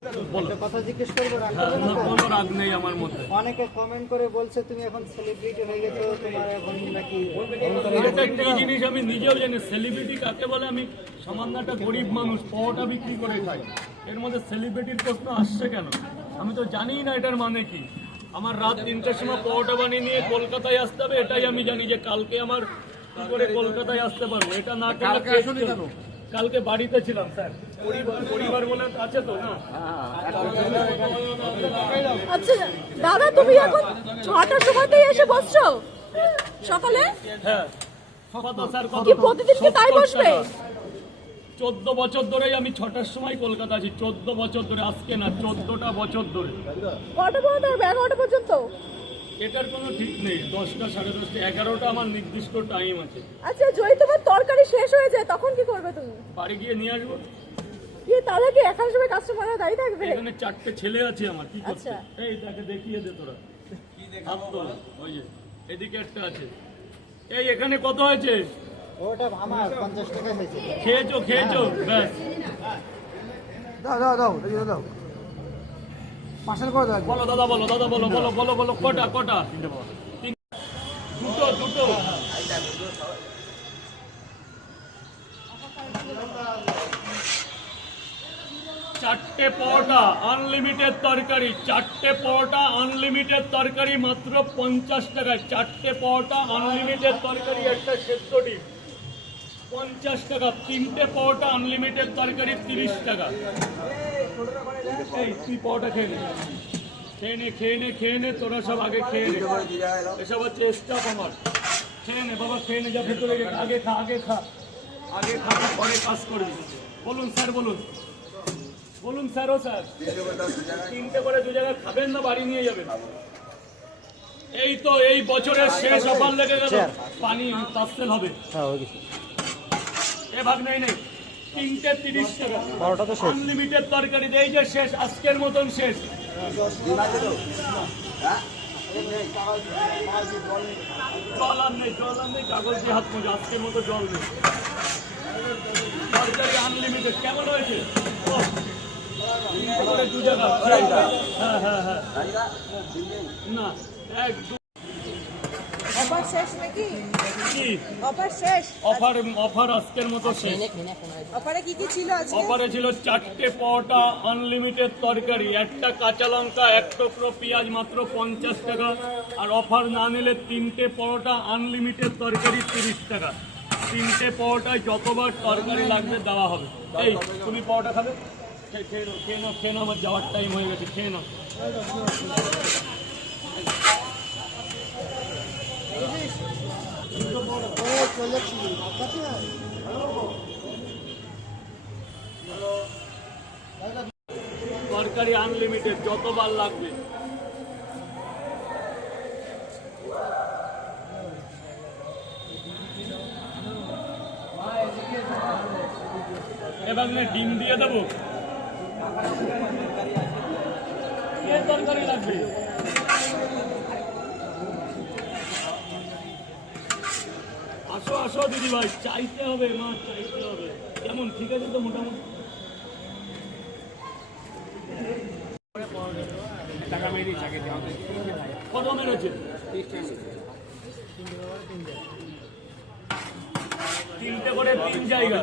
কথা জিজ্ঞেস করবো, কোনো রাগ নেই আমার মধ্যে। অনেকে কমেন্ট করে বলছে তুমি এখন সেলিব্রিটি হয়ে গেছো, তোমার এখন নাকি একটা জিনিস আমি নিজেও জানি সেলিব্রিটি কাকে বলে। আমি সামান্য একটা গরিব মানুষ, পাওয়াটা বিক্রি করে খাই, এর মধ্যে সেলিব্রিটির প্রশ্ন আসছে কেন? আমি তো জানি না এটার মানে কি। আমার রাত 3টার সময় পাওয়াটা বানিয়ে নিয়ে কলকাতায় আসতে হবে, এটাই আমি জানি যে কালকে আমার কি করে কলকাতায় আসতে পারবো। এটা না করলে কালকে বাড়িতে ছিলাম স্যার, পরিবার বলে আছে তো না। আচ্ছা দাদা, তুমি এখন 6টার সময়তেই এসে বসছো সকালে? হ্যাঁ, কত স্যার, কত কি প্রতিদিন কি তাই বসবে? 14 বছর ধরেই আমি 6টার সময় কলকাতা আছি, 14 বছর ধরে, আজকে না 14টা বছর ধরে। কটা পর্যন্ত? 11টা পর্যন্ত? এটার কোনো ঠিক নেই, 10টা, 10:30, 11টা আমার নির্দিষ্ট টাইম আছে। আচ্ছা, যদি তোমার তরকারি শেষ হয়ে যায় তখন কি করবে তুমি? বাড়ি গিয়ে নিয়ে আসবো। কি তাহলে কি এখান সময় কাস্টমাররা দাঁড়িয়ে থাকবে? এখানে 4টে ছেলে আছে আমার, কি করছে? আচ্ছা। এই তাকে দেখিয়ে দে তোরা, হাত তোল, ওই যে এদিকে একটা আছে। এই এখানে কত হয়েছে? ওটা আমার 50 টাকা হয়েছে। খেয়েছো ব্যাস। দাও পার্সেল করে দাও। বলো দাদা, বলো কটা? দুটো। চারটে পরোটা আনলিমিটেড তরকারি, 4টে পরোটা আনলিমিটেড তরকারি মাত্র 50 টাকায়। 4টে পরোটা আনলিমিটেড তরকারি, একটা সেদ্ধ ডিম 50 টাকা। 3টে পরোটা আনলিমিটেড তরকারি 30 টাকা। এই তুই পরোটা খেয়ে নে, তোরা সব আগে খেয়ে নে। এসব হচ্ছে স্টাফ আমার। খেয়ে নে বাবা, খেয়ে নে, যা ভেতরে আগে খা পরে কাজ করবি। বলুন স্যার, বলুন স্যার। ও স্যার, 3টে করে 2 জায়গায় খাবেন না বাড়ি নিয়ে যাবেন? এই তো এই বছরের শেষ অফার লেগে গেল, পানি পার্সেল হবে। এ ভাগ নেই 3টে 30 টাকা আনলিমিটেড তরকারি। এই যে শেষ, আজকের মতন শেষ। জল আর নেই, কাগজ দিয়ে হাত মোজা, আজকের মতো জল নেই। তরকারি আনলিমিটেড। কেমন হয়েছে? 2 জায়গা। হ্যাঁ না, একদম। অফার শেষ নাকি? কি অফার শেষ? অফার আজকের মতো শেষ। অফারে কি ছিল আজকে? অফারে ছিল 4টে পরোটা আনলিমিটেড তরকারি, একটা কাঁচা লঙ্কা, 1 টুকরো পেঁয়াজ মাত্র 50 টাকা। আর অফার না নিলে 3টে পরোটা আনলিমিটেড তরকারি 30 টাকা। 3টে পরোটায় যতবার তরকারি লাগবে দেওয়া হবে। এই তুমি পরোটা খাবে? খেয়ে নাও, আমার যাওয়ার টাইম হয়ে গেছে, খেয়ে নাও। তরকারি আনলিমিটেড, যতবার লাগবে। এবার ডিম দিয়ে দেবো। তরকারি লাগবে। আসো দিদি ভাই, চাইতে হবে মা, চাইতে হবে। কেমন, ঠিক আছে তো মোটামুটি? কত মেরেছে? 3টে করে 3 জায়গা।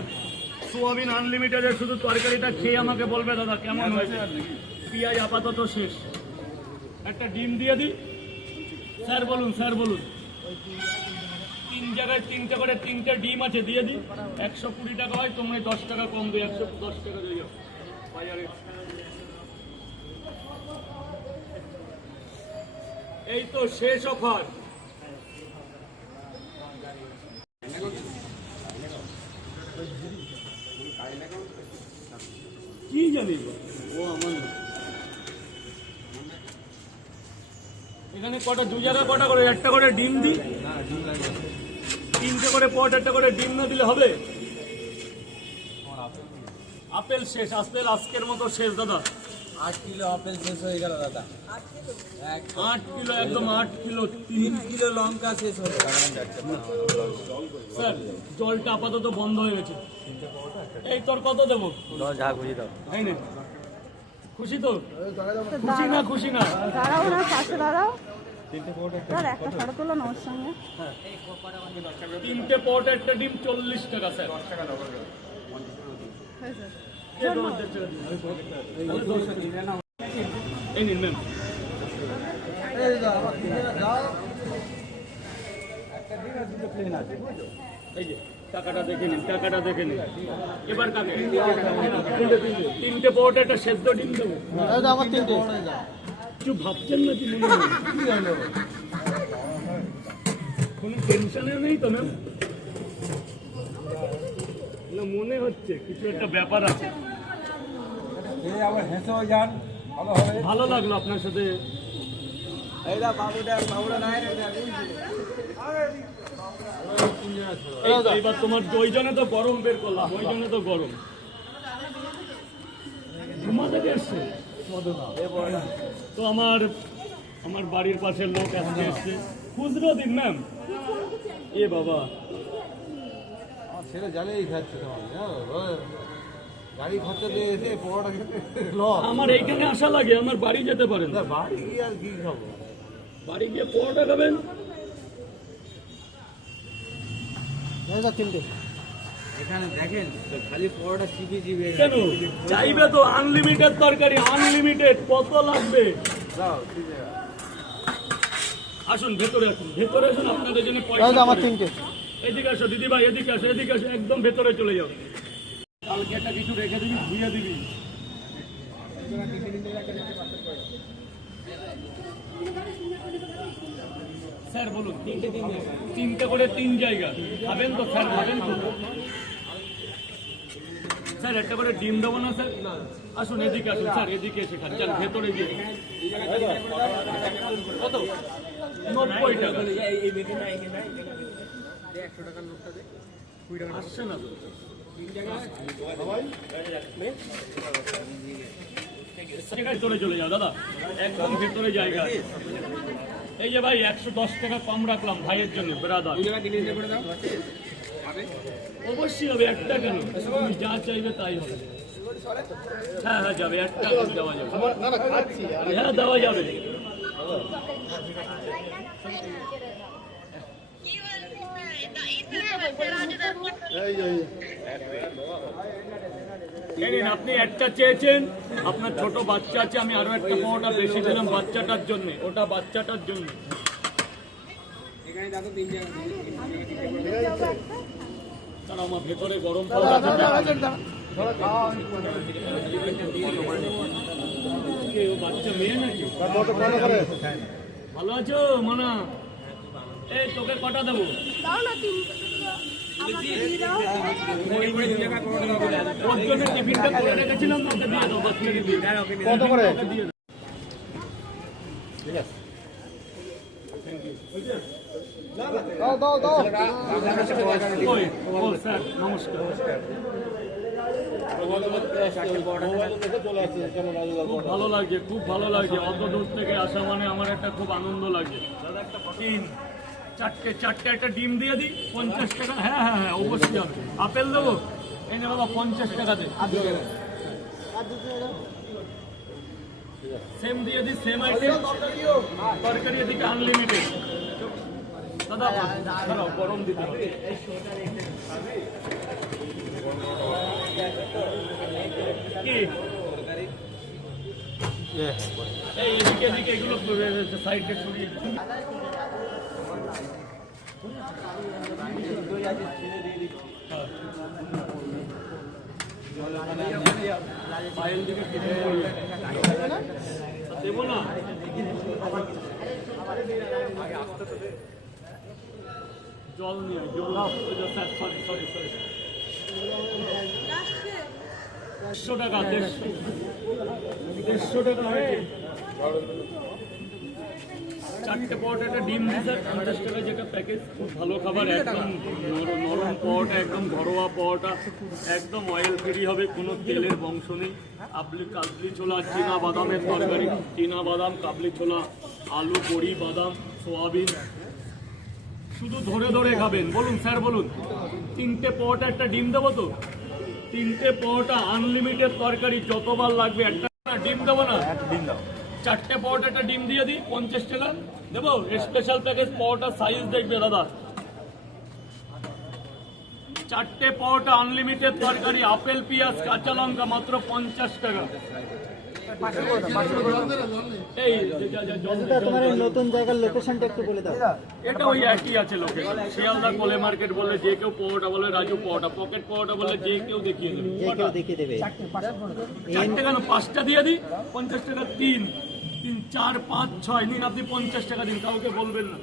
সোয়াবিন আনলিমিটেডের শুধু তরকারিটা খেয়ে আমাকে বলবে দাদা কেমন হয়েছে। পেঁয়াজ আপাতত শেষ। একটা ডিম দিয়ে দিই। স্যার বলুন 3 জায়গায় 3টে করে 3টে ডিম আছে, দিয়ে দিই। 120 টাকা হয়, তোমরা 10 টাকা কম দিই, 110 টাকা দিয়ে যাও বাজারে। এই তো শেষ অফার। কি জানি ও আমার এখানে কটা 2 জায়গা কটা করে? একটা করে ডিম দিই। 3টে করে পট, একটা করে ডিম না দিলে হবে? আপেল শেষ, আজকের মতো শেষ দাদা। 8 কিলো আপেল শেষ হয়ে গেল দাদা। 8 কিলো, একদম 8 কিলো। 3 কিলো লঙ্কা শেষ হলো। স্যার জলটা আপাতত বন্ধ হয়ে গেছে। এই তোর কত দেবো? 10 যা খুঁজে দাও। এই নে খুশি তো? খুশি না খুশি না? দাঁড়াও না, পাশে দাঁড়াও। স্যার একটা ফটো তোলো না ওর সঙ্গে। তিনটে পট একটা ডিম 40 টাকা স্যার। এই নিন ম্যাম। এই যে টাকাটা দেখে নিন, টাকাটা দেখে নিন। এবার কাকে? তিনটে পট একটা সেদ্ধ ডিম দেবো। আমার তিনটে কিছু ভাবছেন না কি মনে হয়? কোনো টেনশনে নেই তো ম্যাম? না মনে হচ্ছে কিছু একটা ব্যাপার আছে। আবার হেসেও যান, ভালো হবে। ভালো লাগলো আপনার সাথে। এই তো, এবার তোমার ওই জন্য তো গরম বের করলাম, ওই জন্য তো গরম। ঘুমা থেকে এসছে তো আমার বাড়ির পাশের লোক আজকে এসছে। খুচরো দিন ম্যাম। এ বাবা, আমার ছেলে জালেই খাচ্ছে তোমার, গাড়ি খরচা দিয়ে এসে পরোটা খেতে লস। আমার এইখানে আসা লাগে, আমার বাড়ি যেতে পারেন। বাড়ি গিয়ে আর কি খাবো? বাড়ি গিয়ে পরোটা খাবেন? তিনটে এখানে দেখেন খালি পরোটা চিপে চিপে কেন চাইবে তো? আনলিমিটেড তরকারি, আনলিমিটেড। কত লাগবে? আসুন ভেতরে, আসুন ভেতরে আসুন, আপনাদের জন্য পয়সা। আমার তিনটে। এদিকে আসো দিদি ভাই, এদিকে আসো, এদিকে আসো, একদম ভেতরে চলে যাও। কালকে একটা কিছু রেখে দিবি, ধুয়ে দিবি। স্যার বলুন। তিনটে করে 3 জায়গা খাবেন তো স্যার? খাবেন তো স্যার? একটা করে ডিম দেবো না স্যার? আসুন এদিকে আসুন স্যার, এদিকে এসে খান। চল ভেতরে গিয়ে। কত? 90 টাকা। আসছে না তো? ভেতরে চলে যাও দাদা, একদম ভেতরে জায়গা আছে। এই যে ভাই 110 টাকা কম রাখলাম ভাইয়ের জন্য, ব্রাদার। অবশ্যই হবে, একটা কেন? তুমি যা চাইবে তাই হবে। হ্যাঁ হ্যাঁ যাবে, একটা দেওয়া যাবে। হ্যাঁ দেওয়া যাবে। আপনি একটা চেয়েছেন, আপনার ছোট বাচ্চা আছে, আমি আরো একটা পরোটা বেশি দিলাম বাচ্চাটার জন্য, ওটা বাচ্চাটার জন্য। কারণ আমার ভেতরে গরম পরোটা আছে। ও বাচ্চা মেয়ে নাকি? ভালো আছো মানা? এই তোকে কটা দেবো? দাও না তিনটে। আমাকে দিয়ে দাও। ওর জন্য টিফিনটা করে রেখেছিলাম, ওকে দিয়ে দাও, বাচ্চাকে দিয়ে দাও। কত করে? দিয়ে দাও। দাও ওই, ও স্যার নমস্কার। খুব ভালো লাগছে, খুব ভালো লাগছে। অত দূর থেকে আসা মানে আমার একটা খুব আনন্দ লাগে। চারটে একটা ডিম দিয়ে দিই, 50 টাকা। হ্যাঁ হ্যাঁ হ্যাঁ অবশ্যই হবে। আপেল দেবো? এই নে বাবা 50 টাকা দে। সেম দিয়ে দিই, সেম আইটেম। তরকারি এদিকে আনলিমিটেড। দাদা দাঁড়াও, গরম দিতে হবে। কি এই এদিকে এদিকে এগুলো সাইডে সরিয়ে দিন। পায়ের দিকে দেবো না? জল নিয়ে জল। Sir sorry sorry sorry. 150 টাকা, 150 টাকা হয়েছে। চারটে পরোটা একটা ডিম দিই স্যার, 50 টাকা যেটা প্যাকেজ। খুব ভালো খাবার, একদম নরম পরোটা, একদম ঘরোয়া পরোটা, একদম অয়েল ফ্রি হবে, কোনো তেলের বংশ নেই। কাবলি ছোলা, চীনা বাদামের তরকারি, চীনা বাদাম, কাবলি ছোলা, আলু, বড়ি, বাদাম, সোয়াবিন, শুধু ধরে ধরে খাবেন। বলুন স্যার বলুন। তিনটে পরোটা একটা ডিম দেবো তো? তিনটে পরোটা, আনলিমিটেড তরকারি, যতবার লাগবে একটা ডিম দেবো না, চারটে পরোটা একটা ডিম দিয়ে দিই 50 টাকা দেবো। স্পেশাল প্যাকেজ পরোটা সাইজ দেখবে দাদা, চারটে পরোটা আনলিমিটেড তরকারি, আপেল পেঁয়াজ কাঁচা লঙ্কা মাত্র 50 টাকা। এই তোমার এই নতুন জায়গার লোকেশনটা একটু বলে দাও। এটা ওই একই আছে লোকেশন, শিয়ালদা কোলে মার্কেট বললে যে কেউ পরোটা বলে, রাজু পরোটা, পকেট পরোটা বললে যে কেউ দেখিয়ে দেবে। যে কেউ দেখিয়ে দেবে। চারটে কেন, 5টা দিয়ে দিই 50 টাকা, 3 3 4 5 6 নিন আপনি 50 টাকা দিন, কাউকে বলবেন না।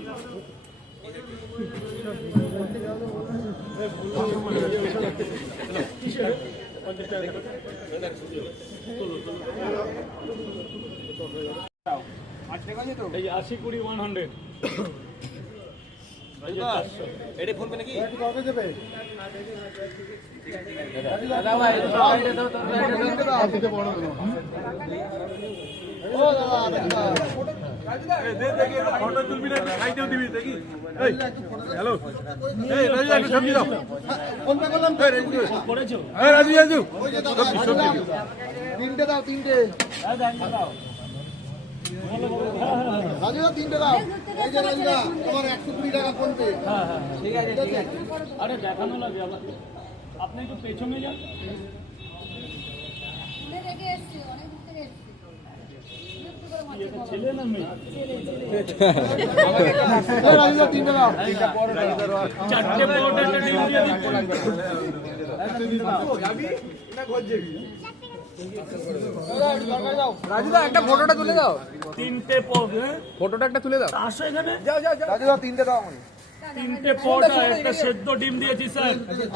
এই 80 20 100 এটা ফোন পে নাকি? করেছো? তিনটে দাও, তিনটে রাজুদা, তিনটে দাও। এই যে রাজুদা, তোমার 120 টাকা ফোন পে। ঠিক আছে ঠিক আছে। আরে দেখানো লাগে আমাকে, আপনি একটু পেছনে যান। ছেলে না মেয়ে? রাজুদা, তিনটে দাও। চারটে পরোটা একটা ডিম দিয়ে দিন। রাজুদা একটা ফটোটা তুলে দাও, তিনটে ফটোটা একটা তুলে দাও। আসো এখানে। রাজুদা, তিনটে দাও। তিনটে পরোটা, একটা সেদ্ধ ডিম দিয়েছি স্যার,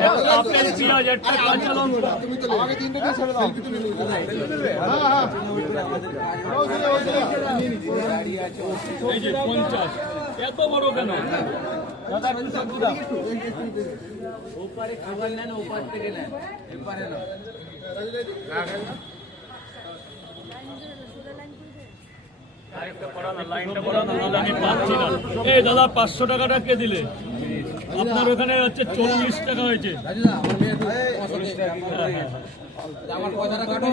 একটা আপেল পেঁয়াজ, একটা কাঁচা লঙ্কা। আমাকে তিনটে দিয়ে ছেড়ে দাও। এই যে 50, এত বড় কেন? ওপারে খাবার নেন, ওপার থেকে নেন, এপারে না। লাইনটা পড়ানো, নাহলে আমি পাচ্ছি না। এই দাদা 500 টাকাটা কে দিলে? আপনার ওখানে হচ্ছে 40 টাকা হয়েছে। আমার পয়সাটা কাটো।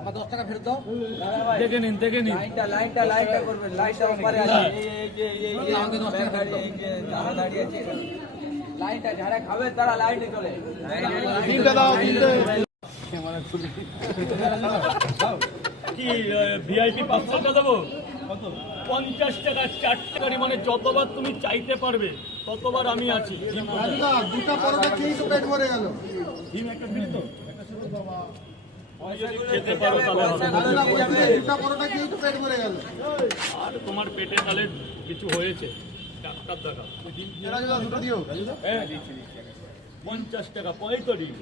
আমার 10 টাকা ফেরত দাও। দেখে নিন, দেখে নিন। লাইনটা করবেন, লাইনটা ওপারে আছে। এই আমাকে 10 টাকা ফেরত দাও। যারা দাঁড়িয়ে আছে লাইনটা যারা খাবে তারা লাইনে চলে। তিনটে দাও, তিনটে। কি ভিআইপি 500টা দেবো? 50 টাকা 4 টাকারই, মানে যতবার তুমি চাইতে পারবে ততবার আমি আছি। রাজুদা, দুটা পরোটা খেয়েই তো পেট ভরে গেল। ডিম একটা দিন তো, যদি খেতে পারো তাহলে হবে। রাজুদা বলছে, দুটা পরোটা খেয়েই তো পেট ভরে গেল। আর তোমার পেটে তাহলে কিছু হয়েছে, ডাক্তার দেখা। রাজুদা, দুটো দিও। হ্যাঁ 50 টাকা পয় তো ডিম।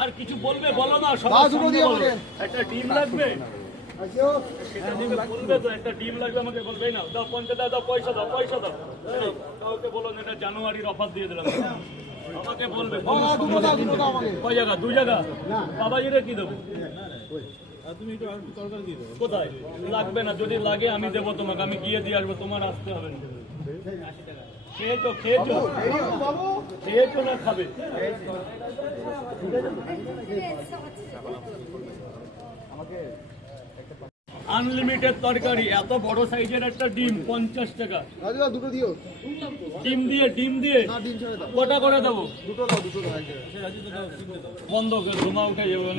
আর কিছু বলবে বলো না, সবার দাও, দুটো সামনে দিও বলো। আমাকে। একটা ডিম লাগবে, সেটা দিকে বলবে তো, একটা ডিম লাগবে আমাকে বলবে না। দাও 50 টাকা দাও, পয়সা দাও, পয়সা দাও। এই, কাউকে বলো না, এটা জানুয়ারির অফার দিয়ে দিলাম। আমাকে বলবে দুটো দাও, দুটো দাও আমাকে। কয় জায়গা? 2 জায়গা। বাবাজিরে কি দেবো? কোথায় লাগবে না, যদি লাগে আমি দেবো তোমাকে, আমি গিয়ে দিয়ে আসবো, তোমার আসতে হবে না। খেয়েছো খেয়েছো খেয়েছো না খাবে? আনলিমিটেড তরকারি, এত বড় সাইজের একটা ডিম 50 টাকা। রাজুদা, দুটো দিও। ডিম দিয়ে না, ডিম ছেড়ে দাও। কটা করে দেবো? দুটো দাও, দুটো দাও। বন্ধ করে ধোঁয়া উঠে যাবে।